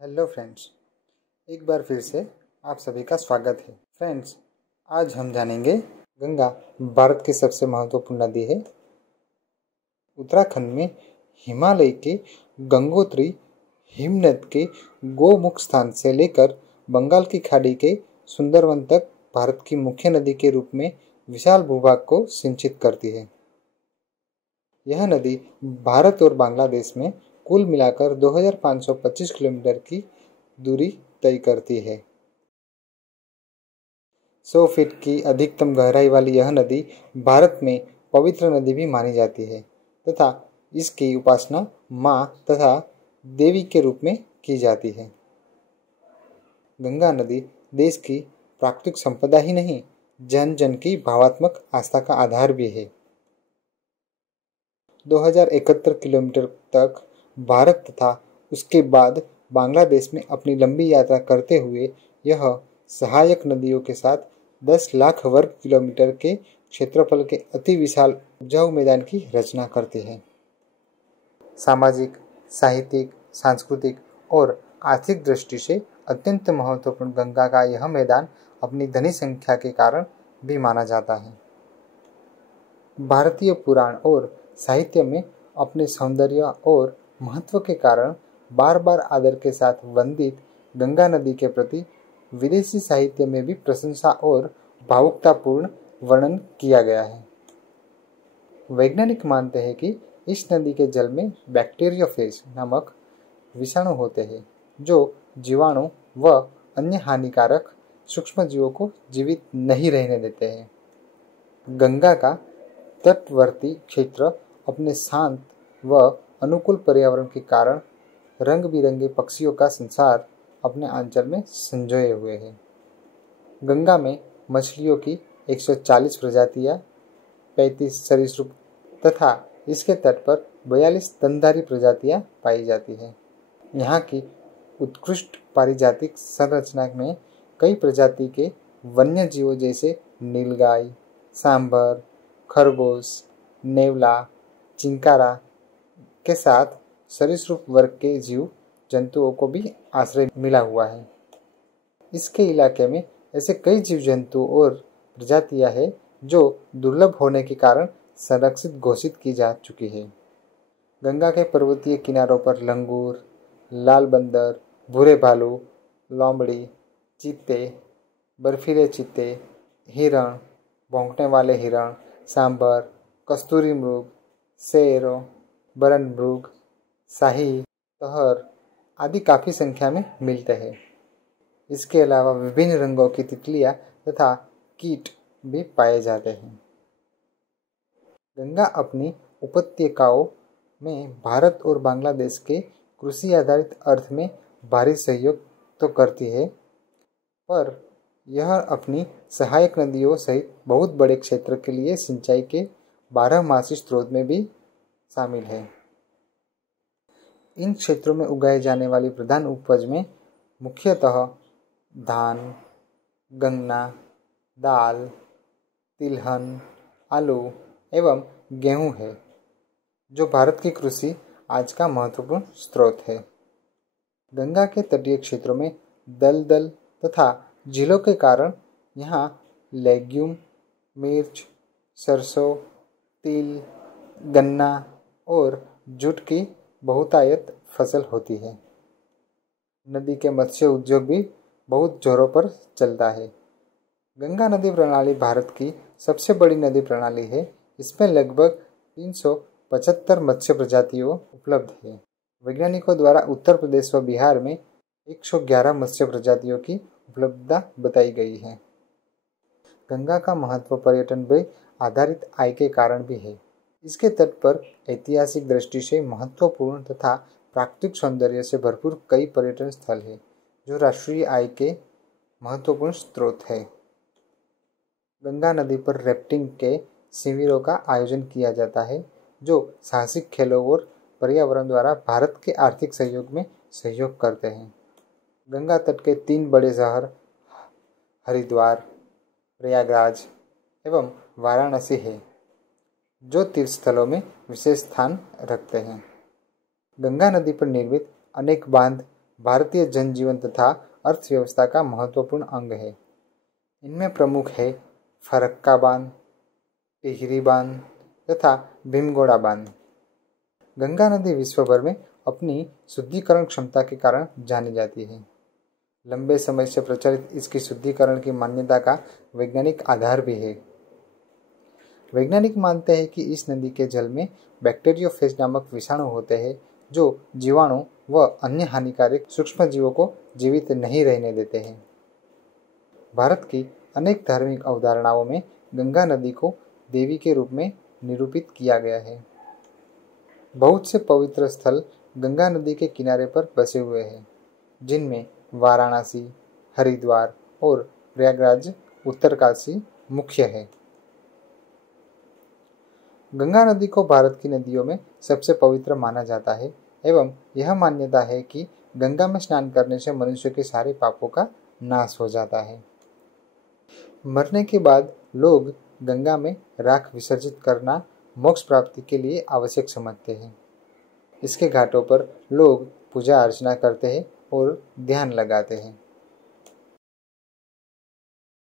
Hello friends, एक बार फिर से आप सभी का स्वागत है। फ्रेंड्स, आज हम जानेंगे गंगा भारत की सबसे महत्वपूर्ण नदी है। उत्तराखंड में हिमालय के गंगोत्री हिमनद के गोमुख स्थान से लेकर बंगाल की खाड़ी के सुंदरवन तक भारत की मुख्य नदी के रूप में विशाल भूभाग को सिंचित करती है। यह नदी भारत और बांग्लादेश में कुल मिलाकर 2525 किलोमीटर की दूरी तय करती है। 100 फीट की अधिकतम गहराई वाली यह नदी भारत में पवित्र नदी भी मानी जाती है तथा इसकी उपासना माँ तथा देवी के रूप में की जाती है। गंगा नदी देश की प्राकृतिक संपदा ही नहीं, जन जन की भावात्मक आस्था का आधार भी है। 2071 किलोमीटर तक भारत तथा उसके बाद बांग्लादेश में अपनी लंबी यात्रा करते हुए यह सहायक नदियों के साथ 10 लाख वर्ग किलोमीटर के क्षेत्रफल के अति विशाल उपजाऊ मैदान की रचना करती है। सामाजिक, साहित्यिक, सांस्कृतिक और आर्थिक दृष्टि से अत्यंत महत्वपूर्ण गंगा का यह मैदान अपनी धनी संख्या के कारण भी माना जाता है। भारतीय पुराण और साहित्य में अपने सौंदर्य और महत्व के कारण बार बार आदर के साथ वंदित गंगा नदी के प्रति विदेशी साहित्य में भी प्रशंसा और भावुकतापूर्ण वर्णन किया गया है। वैज्ञानिक मानते हैं कि इस नदी के जल में बैक्टीरियोफेज नामक विषाणु होते हैं जो जीवाणु व अन्य हानिकारक सूक्ष्मजीवों को जीवित नहीं रहने देते हैं। गंगा का तटवर्ती क्षेत्र अपने शांत व अनुकूल पर्यावरण के कारण रंग बिरंगे पक्षियों का संसार अपने अंचल में संजोए हुए है। गंगा में मछलियों की 140 प्रजातियां, 35 सरीसृप तथा इसके तट पर 42 स्तनधारी प्रजातियां पाई जाती हैं। यहाँ की उत्कृष्ट पारिजातिक संरचना में कई प्रजाति के वन्य जीवों जैसे नीलगाय, सांभर, खरगोश, नेवला, चिंकारा के साथ सरीसृप वर्ग के जीव जंतुओं को भी आश्रय मिला हुआ है। इसके इलाके में ऐसे कई जीव जंतु और प्रजातियां हैं जो दुर्लभ होने के कारण संरक्षित घोषित की जा चुकी है। गंगा के पर्वतीय किनारों पर लंगूर, लाल बंदर, भूरे भालू, लोमड़ी, चीते, बर्फीले चीते, हिरण, भौंकने वाले हिरण, सांभर, कस्तूरी मृग, शेर, बरन मृग, शाही, तहर आदि काफ़ी संख्या में मिलते हैं। इसके अलावा विभिन्न रंगों की तितलियां तथा कीट भी पाए जाते हैं। गंगा अपनी उपत्यकाओं में भारत और बांग्लादेश के कृषि आधारित अर्थ में भारी सहयोग तो करती है, पर यह अपनी सहायक नदियों सहित बहुत बड़े क्षेत्र के लिए सिंचाई के 12मासी स्रोत में भी शामिल है। इन क्षेत्रों में उगाई जाने वाली प्रधान उपज में मुख्यतः धान, गन्ना, दाल, तिलहन, आलू एवं गेहूं है, जो भारत की कृषि आज का महत्वपूर्ण स्रोत है। गंगा के तटीय क्षेत्रों में दलदल तथा झीलों के कारण यहाँ लेग्यूम, मिर्च, सरसों, तिल, गन्ना और जूट की बहुतायत फसल होती है। नदी के मत्स्य उद्योग भी बहुत जोरों पर चलता है। गंगा नदी प्रणाली भारत की सबसे बड़ी नदी प्रणाली है। इसमें लगभग 375 मत्स्य प्रजातियों उपलब्ध है। वैज्ञानिकों द्वारा उत्तर प्रदेश व बिहार में 111 मत्स्य प्रजातियों की उपलब्धता बताई गई है। गंगा का महत्व पर्यटन पर आधारित आय के कारण भी है। इसके तट पर ऐतिहासिक दृष्टि से महत्वपूर्ण तथा प्राकृतिक सौंदर्य से भरपूर कई पर्यटन स्थल हैं, जो राष्ट्रीय आय के महत्वपूर्ण स्रोत है। गंगा नदी पर रैफ्टिंग के शिविरों का आयोजन किया जाता है, जो साहसिक खेलों और पर्यावरण द्वारा भारत के आर्थिक सहयोग में सहयोग करते हैं। गंगा तट के 3 बड़े शहर हरिद्वार, प्रयागराज एवं वाराणसी है, जो तीर्थ स्थलों में विशेष स्थान रखते हैं। गंगा नदी पर निर्मित अनेक बांध भारतीय जनजीवन तथा अर्थव्यवस्था का महत्वपूर्ण अंग है। इनमें प्रमुख है फरक्का बांध, टिहरी बांध तथा भीमगोड़ा बांध। गंगा नदी विश्व भर में अपनी शुद्धिकरण क्षमता के कारण जानी जाती है। लंबे समय से प्रचलित इसकी शुद्धिकरण की मान्यता का वैज्ञानिक आधार भी है। वैज्ञानिक मानते हैं कि इस नदी के जल में बैक्टीरियोफेज नामक विषाणु होते हैं जो जीवाणु व अन्य हानिकारक सूक्ष्म जीवों को जीवित नहीं रहने देते हैं। भारत की अनेक धार्मिक अवधारणाओं में गंगा नदी को देवी के रूप में निरूपित किया गया है। बहुत से पवित्र स्थल गंगा नदी के किनारे पर बसे हुए हैं, जिनमें वाराणसी, हरिद्वार और प्रयागराज उत्तरकाशी मुख्य है। गंगा नदी को भारत की नदियों में सबसे पवित्र माना जाता है एवं यह मान्यता है कि गंगा में स्नान करने से मनुष्य के सारे पापों का नाश हो जाता है। मरने के बाद लोग गंगा में राख विसर्जित करना मोक्ष प्राप्ति के लिए आवश्यक समझते हैं। इसके घाटों पर लोग पूजा अर्चना करते हैं और ध्यान लगाते हैं।